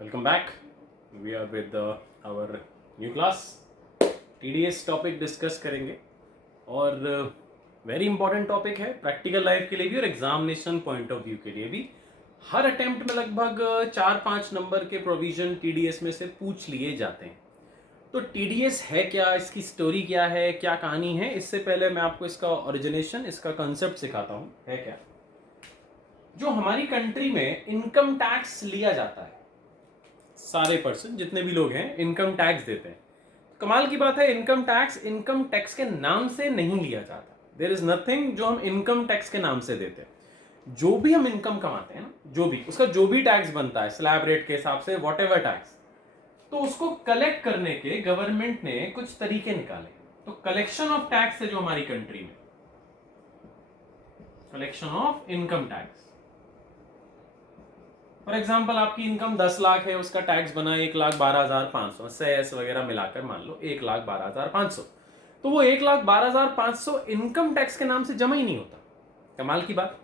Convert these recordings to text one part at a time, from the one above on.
Welcome back. We are with our new class. TDS topic discuss करेंगे और very important topic है practical life के लिए भी और एग्जामिनेशन पॉइंट ऑफ व्यू के लिए भी। हर अटेम्प्ट में लगभग 4-5 नंबर के प्रोविजन TDS में से पूछ लिए जाते हैं। तो TDS है क्या, इसकी स्टोरी क्या है, क्या कहानी है, इससे पहले मैं आपको इसका ओरिजिनेशन, इसका कंसेप्ट सिखाता हूँ। है क्या, जो हमारी कंट्री में इनकम टैक्स लिया जाता है, सारे पर्सन जितने भी लोग हैं इनकम टैक्स देते हैं। कमाल की बात है, इनकम टैक्स के नाम से नहीं लिया जाता। देयर इज नथिंग जो हम इनकम टैक्स के नाम से देते हैं। जो भी हम इनकम कमाते हैं ना, जो भी उसका जो भी टैक्स बनता है स्लैब रेट के हिसाब से, वॉट एवर टैक्स, तो उसको कलेक्ट करने के गवर्नमेंट ने कुछ तरीके निकाले। तो कलेक्शन ऑफ टैक्स है जो हमारी कंट्री में, collection of income tax. For example आपकी इनकम 10 लाख है, उसका टैक्स बना 1,12,500, सेस वगैरह मिलाकर मान लो 1,12,500। तो वो 1,12,500 इनकम टैक्स के नाम से जमा ही नहीं होता। कमाल की बात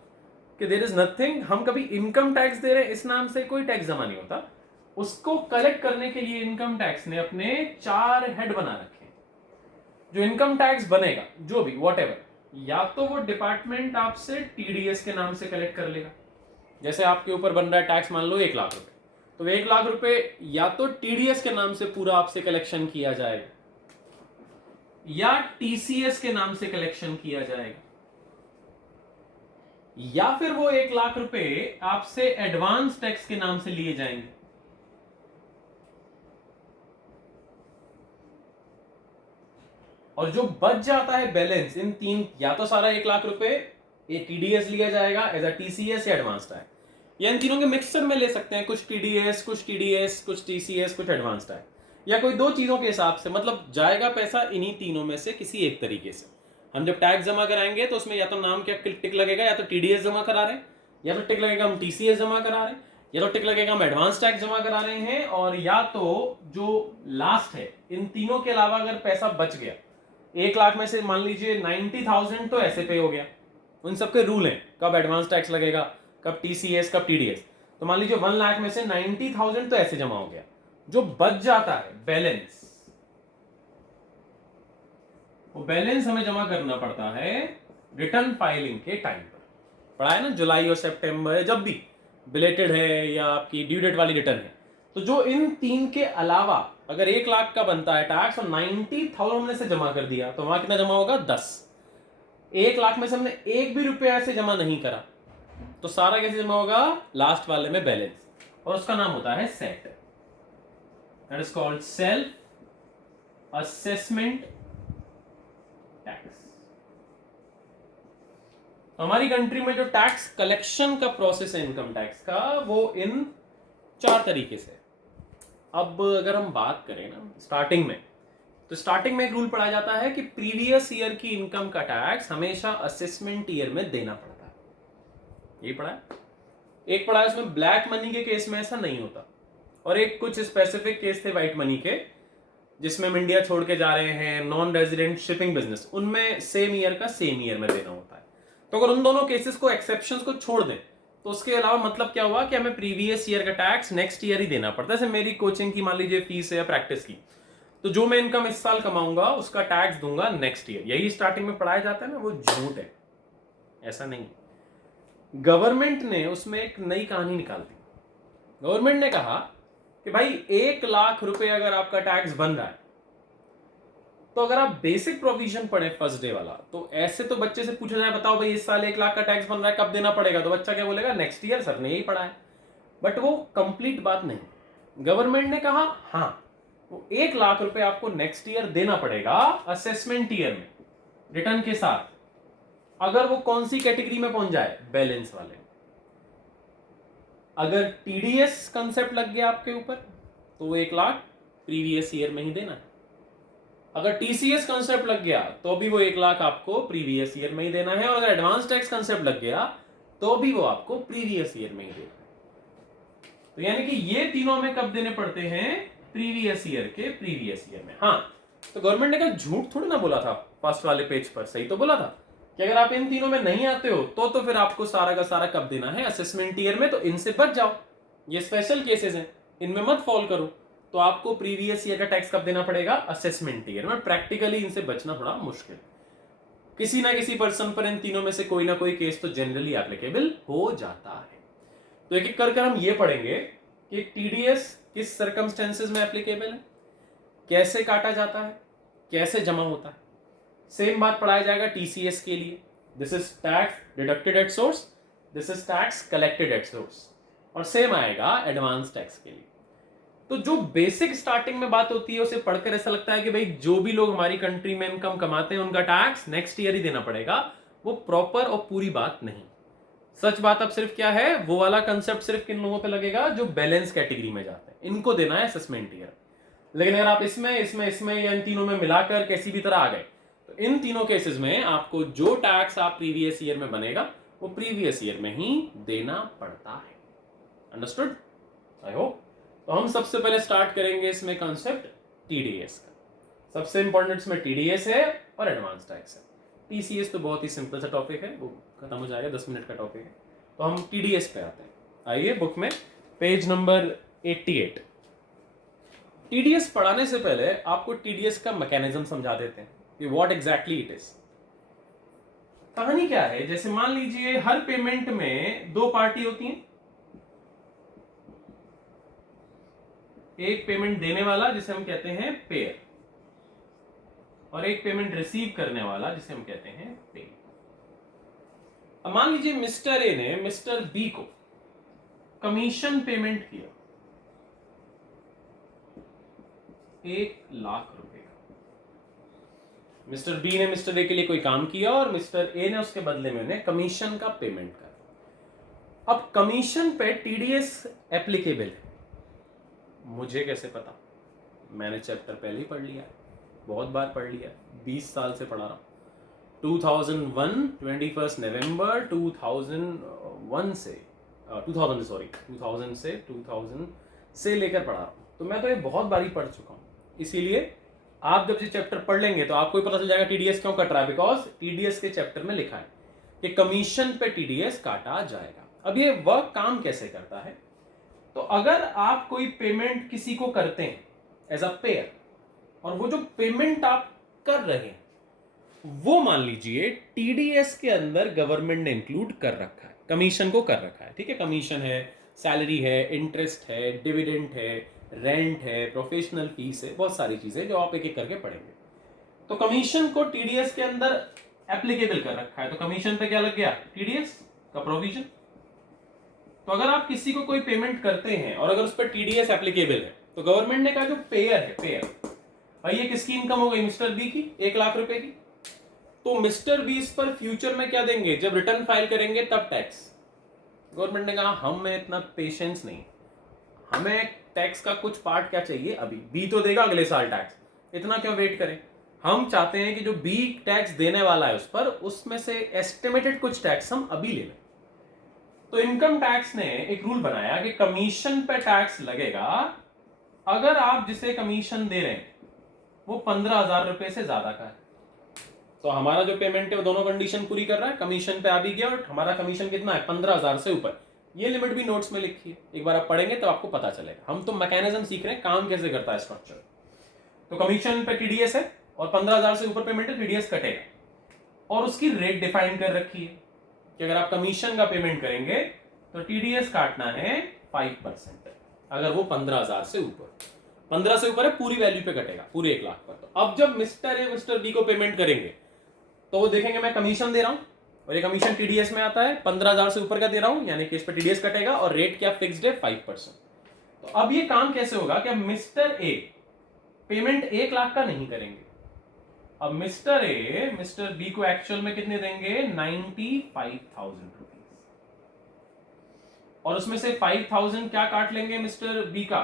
कि देयर इज नथिंग, हम कभी इनकम टैक्स दे रहे हैं इस नाम से कोई टैक्स जमा नहीं होता। उसको कलेक्ट करने के लिए इनकम टैक्स ने अपने 4 हेड बना रखे हैं। जो इनकम टैक्स बनेगा, जो भी वॉट एवर, या तो वो डिपार्टमेंट आपसे TDS के नाम से कलेक्ट कर लेगा। जैसे आपके ऊपर बन रहा है टैक्स मान लो 1 लाख रुपए, तो 1 लाख रुपए या तो TDS के नाम से पूरा आपसे कलेक्शन किया जाएगा, या TCS के नाम से कलेक्शन किया जाएगा, या फिर वो 1 लाख रुपए आपसे एडवांस टैक्स के नाम से लिए जाएंगे। और जो बच जाता है बैलेंस, इन तीन, या तो सारा 1 लाख रुपए ये TDS लिया जाएगा एज अ TCS या एडवांस टैक्स, या इन तीनों के मिक्सचर में ले सकते हैं, कुछ TDS, कुछ TCS, कुछ एडवांस टैक्स, या कोई दो चीजों के हिसाब से। मतलब जाएगा पैसा इन्हीं तीनों में से किसी एक तरीके से। हम जब टैक्स जमा कराएंगे तो उसमें या तो नाम क्या टिक लगेगा, या तो TDS जमा करा रहे हैं, या तो टिक लगेगा हम TCS जमा करा रहे हैं, या तो टिक लगेगा हम एडवांस टैक्स जमा करा रहे हैं, और या तो जो लास्ट है, इन तीनों के अलावा अगर पैसा बच गया 1 लाख में से, मान लीजिए 90,000 तो ऐसे पे हो गया। उन सबके रूल हैं, कब एडवांस टैक्स लगेगा, कब TCS, कब TDS। तो मान लीजिए 1 लाख में से 90,000 तो ऐसे जमा हो गया। जो बच जाता है बैलेंस, वो बैलेंस हमें जमा करना पड़ता है रिटर्न फाइलिंग के टाइम पर। पढ़ा है ना, जुलाई और सितंबर, जब भी बिलेटेड है या आपकी ड्यू डेट वाली रिटर्न है। तो जो इन तीन के अलावा अगर 1 लाख का बनता है टैक्स और 90,000 हमने से जमा कर दिया, तो वहां कितना जमा होगा, 10। 1 लाख में से हमने एक भी रुपया ऐसे जमा नहीं करा, तो सारा कैसे जमा होगा, लास्ट वाले में बैलेंस, और उसका नाम होता है set. That is called self assessment tax. हमारी कंट्री में जो टैक्स कलेक्शन का प्रोसेस है इनकम टैक्स का, वो इन 4 तरीके से। अब अगर हम बात करें ना स्टार्टिंग में, तो स्टार्टिंग में एक रूल पढ़ाया जाता है कि प्रीवियस ईयर की इनकम का टैक्स हमेशा असेसमेंट ईयर में देना पड़ता है। यही पढ़ा है। एक पढ़ा है उसमें ब्लैक मनी के केस में ऐसा नहीं होता, और एक कुछ स्पेसिफिक केस थे व्हाइट मनी के, जिसमें हम इंडिया छोड़ के जा रहे हैं, नॉन रेजिडेंट शिपिंग बिजनेस, उनमें सेम ईयर का सेम ईयर में देना होता है। तो अगर उन दोनों केसेस को, एक्सेप्शंस को छोड़ दें, तो उसके अलावा मतलब क्या हुआ कि हमें प्रीवियस ईयर का टैक्स नेक्स्ट ईयर ही देना पड़ता है। जैसे मेरी कोचिंग की मान लीजिए फीस है या प्रैक्टिस की, तो जो मैं इनकम इस साल कमाऊंगा उसका टैक्स दूंगा नेक्स्ट ईयर। यही स्टार्टिंग में पढ़ाया जाता है ना, वो झूठ है, ऐसा नहीं। गवर्नमेंट ने उसमें एक नई कहानी निकाल दी। गवर्नमेंट ने कहा कि भाई 1 लाख रुपए अगर आपका टैक्स बन रहा है, तो अगर आप बेसिक प्रोविजन पढ़े फर्स्ट डे वाला, तो ऐसे तो बच्चे से पूछा जाए, बताओ भाई इस साल 1 लाख का टैक्स बन रहा है, कब देना पड़ेगा, तो बच्चा क्या बोलेगा, नेक्स्ट ईयर, सर ने यही पढ़ा है। बट वो कंप्लीट बात नहीं। गवर्नमेंट ने कहा हाँ, वो 1 लाख रुपए आपको नेक्स्ट ईयर देना पड़ेगा असेसमेंट ईयर में रिटर्न के साथ, अगर वो कौन सी कैटेगरी में पहुंच जाए, बैलेंस वाले। अगर TDS कंसेप्ट लग गया आपके ऊपर, तो वो 1 लाख प्रीवियस ईयर में ही देना है। अगर TCS कंसेप्ट लग गया, तो भी वो 1 लाख आपको प्रीवियस ईयर में ही देना है, और अगर एडवांस टैक्स कंसेप्ट लग गया, तो भी वो आपको प्रीवियस ईयर में ही देना है। तो यानी कि ये तीनों में कब देने पड़ते हैं, प्रीवियस ईयर के प्रीवियस ईयर में। हाँ, तो गवर्नमेंट ने कहा झूठ थोड़ी ना बोला था, फर्स्ट वाले पेज पर सही तो बोला था कि अगर आप इन तीनों में नहीं आते हो, तो फिर आपको सारा का सारा कब देना है, असेसमेंट ईयर में, तो इनसे बच जाओ। ये स्पेशल केसेस हैं। इनमें मत फॉल करो तो आपको प्रीवियस ईयर का टैक्स कब देना पड़ेगा, असेसमेंट ईयर में। प्रैक्टिकली इनसे बचना थोड़ा मुश्किल, किसी ना किसी पर्सन पर इन तीनों में से कोई ना कोई केस तो जनरली एप्लीकेबल हो जाता है। तो एक एक करके हम ये पढ़ेंगे कि टीडीएस किस सर्कमस्टेंसेस में एप्लीकेबल है, कैसे काटा जाता है, कैसे जमा होता है। सेम बात पढ़ाया जाएगा टीसीएस के लिए, this is tax deducted at source, this is tax collected at source, और सेम आएगा एडवांस टैक्स के लिए। तो जो बेसिक स्टार्टिंग में बात होती है उसे पढ़कर ऐसा लगता है कि भाई जो भी लोग हमारी कंट्री में इनकम कमाते हैं उनका टैक्स नेक्स्ट ईयर ही देना पड़ेगा, वो प्रॉपर और पूरी बात नहीं। सच बात अब सिर्फ क्या है, वो वाला कंसेप्ट सिर्फ किन लोगों पे लगेगा जो बैलेंस कैटेगरी में जाते हैं, इनको देना है असेसमेंट ईयर। लेकिन अगर आप इसमें या इन तीनों में मिलाकर किसी भी तरह आ गए तो इन तीनों केसेस में आपको जो टैक्स आप प्रीवियस ईयर में बनेगा वो प्रीवियस ईयर में ही देना पड़ता है। Understood, I hope. तो हम सबसे पहले स्टार्ट करेंगे इसमें कॉन्सेप्ट टीडीएस का। सबसे इंपॉर्टेंट इसमें टीडीएस है और एडवांस टैक्स है। टीसीएस तो बहुत ही सिंपल सा टॉपिक है, वो खत्म हो जाएगा, 10 मिनट का टॉपिक है। तो हम टीडीएस पे आते हैं। आइए बुक में पेज नंबर 88। टीडीएस पढ़ाने से पहले आपको टीडीएस का मैकेनिज्म समझा देते हैं कि व्हाट एग्जैक्टली इट इज। कहानी क्या है, जैसे मान लीजिए हर पेमेंट में दो पार्टी होती हैं, एक पेमेंट देने वाला जिसे हम कहते हैं पेयर, और एक पेमेंट रिसीव करने वाला जिसे हम कहते हैं पे। अब मान लीजिए मिस्टर ए ने मिस्टर बी को कमीशन पेमेंट किया 1,00,000 रुपए का। मिस्टर बी ने मिस्टर ए के लिए कोई काम किया और मिस्टर ए ने उसके बदले में उन्हें कमीशन का पेमेंट करा। अब कमीशन पे टीडीएस एप्लीकेबल है, मुझे कैसे पता? मैंने चैप्टर पहले ही पढ़ लिया, बहुत बार पढ़ लिया, 20 साल से पढ़ा रहा हूं। 2001 21 नवंबर 2001 से 2000 से लेकर पढ़ा रहा हूं। तो मैं तो ये बहुत बारी पढ़ चुका हूं, इसीलिए आप जब ये चैप्टर पढ़ लेंगे तो आपको पता चल जाएगा टीडीएस क्यों कट रहा है। बिकॉज टीडीएस के चैप्टर में लिखा है कि कमीशन पे टीडीएस काटा जाएगा। अब ये वर्क काम कैसे करता है, तो अगर आप कोई पेमेंट किसी को करते हैं एज अ पेयर, और वो जो पेमेंट आप कर रहे हैं वो मान लीजिए टीडीएस के अंदर गवर्नमेंट ने इंक्लूड कर रखा है, कमीशन को कर रखा है, ठीक है। कमीशन है, सैलरी है, इंटरेस्ट है, डिविडेंड है, रेंट है, प्रोफेशनल फीस है, बहुत सारी चीजें जो आप एक एक करके पढ़ेंगे। तो कमीशन को टीडीएस के अंदर एप्लीकेबल कर रखा है, तो कमीशन पे क्या लग गया, टीडीएस का प्रोविजन। तो अगर आप किसी को कोई पेमेंट करते हैं और अगर उस पर टीडीएस एप्लीकेबल है तो गवर्नमेंट ने कहा जो पेयर है, पेयर भाई ये किसकी इनकम हो गई, मिस्टर बी की, 1,00,000 रुपए की। तो मिस्टर बी इस पर फ्यूचर में क्या देंगे, जब रिटर्न फाइल करेंगे तब टैक्स। गवर्नमेंट ने कहा हम में इतना पेशेंस नहीं, हमें टैक्स का कुछ पार्ट क्या चाहिए अभी, बी तो देगा अगले साल टैक्स, इतना क्यों वेट करें। हम चाहते हैं कि जो बी टैक्स देने वाला है उस पर, उसमें से एस्टिमेटेड कुछ टैक्स हम अभी ले लें। तो इनकम टैक्स ने एक रूल बनाया कि कमीशन पे टैक्स लगेगा अगर आप जिसे कमीशन दे रहे हैं वो 15,000 रुपए से ज्यादा का है। तो हमारा जो पेमेंट है वो दोनों कंडीशन पूरी कर रहा है, कमीशन पे आ भी गया और हमारा कमीशन कितना है, 15,000 से ऊपर। ये लिमिट भी नोट्स में लिखी है, एक बार आप पढ़ेंगे तो आपको पता चलेगा। हम तो मैकेनिज्म सीख रहे हैं, काम कैसे करता है स्ट्रक्चर। तो कमीशन पे टीडीएस है और 15,000 से ऊपर पेमेंट है, टीडीएस कटेगा। और उसकी रेट डिफाइन कर रखी है कि अगर आप कमीशन का पेमेंट करेंगे तो टीडीएस काटना है 5%, अगर वो 15,000 से ऊपर, 15 से ऊपर है पूरी वैल्यू पे कटेगा, पूरे 1,00,000 पर। तो अब जब मिस्टर ए मिस्टर बी को पेमेंट करेंगे तो वो देखेंगे मैं कमीशन दे रहा हूं और ये कमीशन टीडीएस में आता है, 15,000 से ऊपर का दे रहा हूं, यानी कि इस पर टीडीएस कटेगा और रेट क्या फिक्स्ड है, 5%। तो अब ये काम कैसे होगा कि मिस्टर ए पेमेंट 1,00,000 का नहीं करेंगे, अब मिस्टर ए मिस्टर बी को एक्चुअल में कितने देंगे, 95,000 रुपीज, और उसमें से 5,000 क्या काट लेंगे मिस्टर बी का,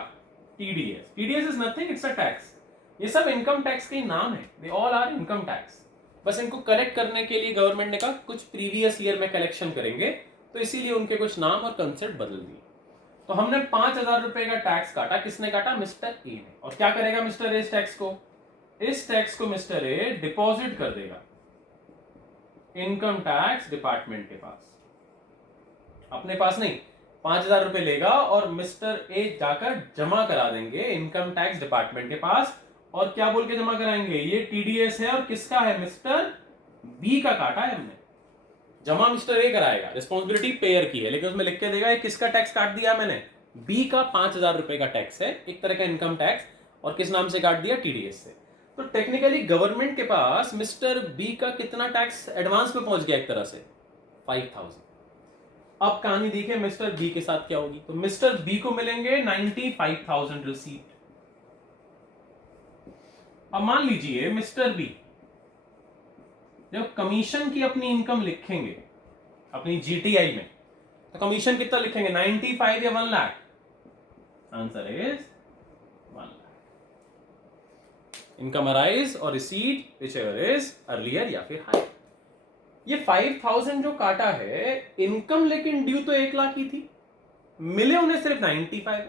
TDS. TDS is nothing, it's a tax. ये सब इनकम टैक्स के नाम है, they all are income tax. बस इनको कलेक्ट करने के लिए गवर्नमेंट ने कहा कुछ प्रीवियस ईयर में कलेक्शन करेंगे, तो इसीलिए उनके कुछ नाम और कंसेप्ट बदल दिए। तो हमने 5,000 रुपए का टैक्स काटा, किसने काटा, मिस्टर ए ने। और क्या करेगा मिस्टर ए इस टैक्स को, इस टैक्स को मिस्टर ए डिपॉजिट कर देगा इनकम टैक्स डिपार्टमेंट के पास, अपने पास नहीं, 5,000 रुपए लेगा और मिस्टर ए जाकर जमा करा देंगे इनकम टैक्स डिपार्टमेंट के पास। और क्या बोल के जमा कराएंगे, ये टीडीएस है और किसका है, मिस्टर बी का काटा है हमने। जमा मिस्टर ए कराएगा, रिस्पॉन्सिबिलिटी पेयर की है, लेकिन उसमें लिख के देगा ये किसका टैक्स काट दिया मैंने, बी का 5,000 रुपए का टैक्स है, एक तरह का इनकम टैक्स, और किस नाम से काट दिया, टीडीएस से। तो टेक्निकली गवर्नमेंट के पास मिस्टर बी का कितना टैक्स एडवांस में पहुंच गया, एक तरह से 5,000। अब कहानी देखिए मिस्टर बी के साथ क्या होगी। तो मिस्टर बी को मिलेंगे 95,000 रिसीट। अब मान लीजिए मिस्टर बी जब कमीशन की अपनी इनकम लिखेंगे अपनी जीटीआई में, तो कमीशन कितना लिखेंगे, 95 या 1 lakh, answer is 1 lakh. Income arise और receipt whichever is earlier या फिर हाई। ये 5,000 जो काटा है इनकम, लेकिन ड्यू तो 1 लाख ही थी, मिले उन्हें सिर्फ 95,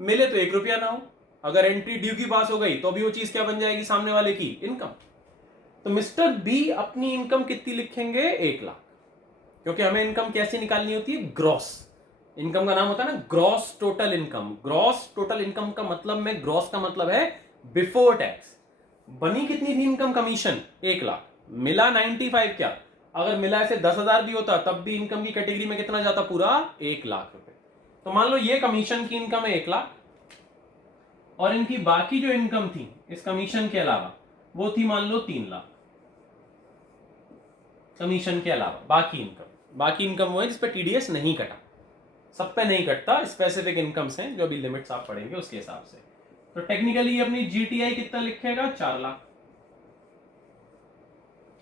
मिले तो 1 रुपया ना हो। अगर एंट्री ड्यू की पास हो गई तो भी वो चीज क्या बन जाएगी, सामने वाले की इनकम। तो मिस्टर बी अपनी इनकम कितनी लिखेंगे, 1 लाख, क्योंकि हमें इनकम कैसे निकालनी होती है, ग्रॉस। इनकम का नाम होता है ना gross total income. Gross total income का मतलब में, ग्रॉस का मतलब है बिफोर टैक्स। बनी कितनी थी इनकम, कमीशन 1 लाख, मिला 95, क्या अगर मिला ऐसे 10,000 भी होता तब भी इनकम की कैटेगरी में कितना जाता, पूरा 1 लाख रुपए। तो मान लो ये कमीशन की इनकम है 1 लाख, और इनकी बाकी जो इनकम थी इस कमीशन के अलावा वो थी मान लो 3 लाख। कमीशन के अलावा बाकी इनकम वो है जिस पे टीडीएस नहीं कटा, सब पे नहीं कटता, स्पेसिफिक इनकम्स हैं जो अभी लिमिट्स आप पढ़ेंगे उसके हिसाब से। तो टेक्निकली अपनी जीटीआई कितना लिखेगा, 4 लाख।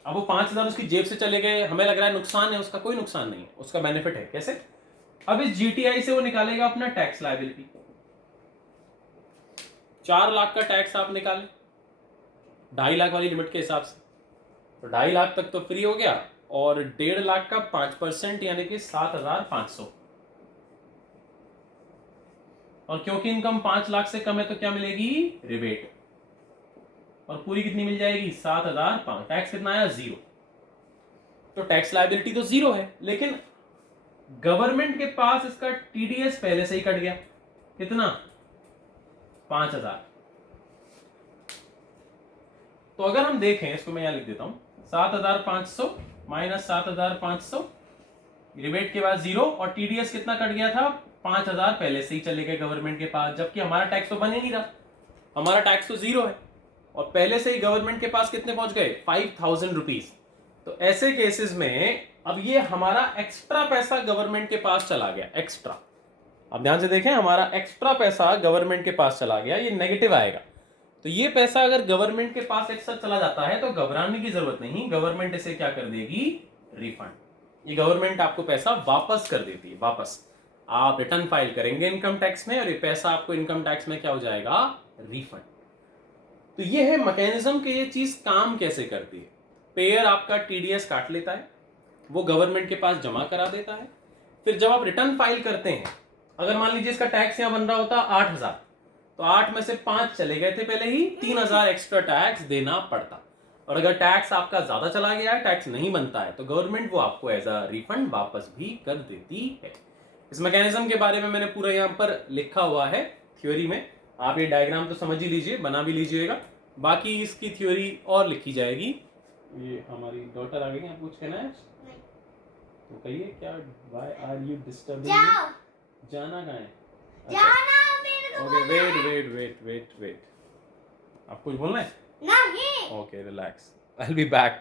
अब वो 5,000 उसकी जेब से चले गए, हमें लग रहा है नुकसान है, उसका कोई नुकसान नहीं है, उसका बेनिफिट है। कैसे, अब इस जीटीआई से वो निकालेगा अपना टैक्स लायबिलिटी। 4 लाख का टैक्स आप निकाले 2.5 लाख वाली लिमिट के हिसाब से, तो 2.5 लाख तक तो फ्री हो गया, और 1.5 लाख का 5% यानी कि 7,500। और क्योंकि इनकम 5 लाख से कम है तो क्या मिलेगी, रिबेट, और पूरी कितनी मिल जाएगी, 7,500। टैक्स कितना आया, 0। तो टैक्स लायबिलिटी तो 0 है, लेकिन गवर्नमेंट के पास इसका टीडीएस पहले से ही कट गया, कितना, 5,000। तो अगर हम देखें इसको, मैं यहां लिख देता हूं, 7,500 माइनस 7,500, रिबेट के बाद 0, और टीडीएस कितना कट गया था, 5,000 पहले से ही चले गए गवर्नमेंट के पास, जबकि हमारा टैक्स तो बन ही नहीं रहा, हमारा टैक्स तो 0 है, और पहले से ही गवर्नमेंट के पास कितने पहुंच गए, 5,000 रुपीज। तो ऐसे केसेस में अब ये हमारा एक्स्ट्रा पैसा गवर्नमेंट के पास चला गया, एक्स्ट्रा। अब ध्यान से देखें, हमारा एक्स्ट्रा पैसा गवर्नमेंट के पास चला गया, ये नेगेटिव आएगा। तो ये पैसा अगर गवर्नमेंट के पास एक साथ चला जाता है तो घबराने की जरूरत नहीं, गवर्नमेंट इसे क्या कर देगी, रिफंड। ये गवर्नमेंट आपको पैसा वापस कर देती है, वापस आप रिटर्न फाइल करेंगे इनकम टैक्स में, और ये पैसा आपको इनकम टैक्स में क्या हो जाएगा, रिफंड। तो ये है मैकेनिज्म कि ये चीज काम कैसे करती है। पेयर आपका टीडीएस काट लेता है, वो गवर्नमेंट के पास जमा करा देता है, फिर जब आप रिटर्न फाइल करते हैं, अगर मान लीजिए इसका टैक्स यहां बन रहा होता 8,000, तो 8 में से 5 चले गए थे पहले ही, 3,000 एक्स्ट्रा टैक्स देना पड़ता। और अगर टैक्स आपका ज्यादा चला गया है, टैक्स नहीं बनता है, तो गवर्नमेंट वो आपको एज अ रिफंड वापस भी कर देती है। इस मैकेनिज्म के बारे में मैंने पूरा यहाँ पर लिखा हुआ है थ्योरी में, आप ये डायग्राम तो समझ ही लीजिए, बना भी लीजिएगा, बाकी इसकी थ्योरी और लिखी जाएगी। ये हमारी डॉटर आ गई, आप कुछ कहना है तो कहिए, क्या, why are you disturbing me, जाना कहाँ है, ओके वेट, आप कुछ बोलना है, नहीं, okay relax, I will be back.